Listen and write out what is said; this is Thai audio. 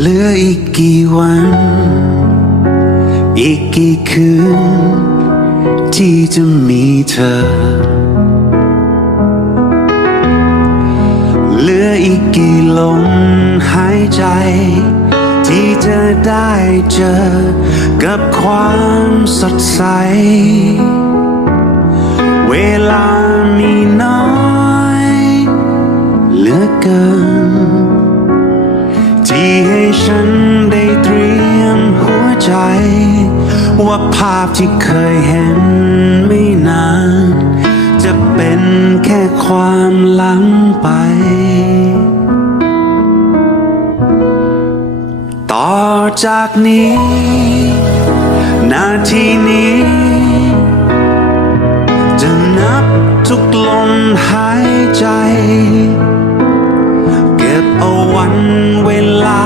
เหลืออีกกี่วัน อีกกี่คืน ที่จะมีเธอ เหลืออีกกี่ลมหายใจ ที่จะได้เจอ กับความสดใส เวลามีน้อย เหลือเกิน ฉันได้เตรียมหัวใจ ว่าภาพที่เคยเห็นไม่นาน จะเป็นแค่ความลังไป ต่อจากนี้ นาทีนี้ จะนับทุกลมหายใจ เก็บเอาวันเวลา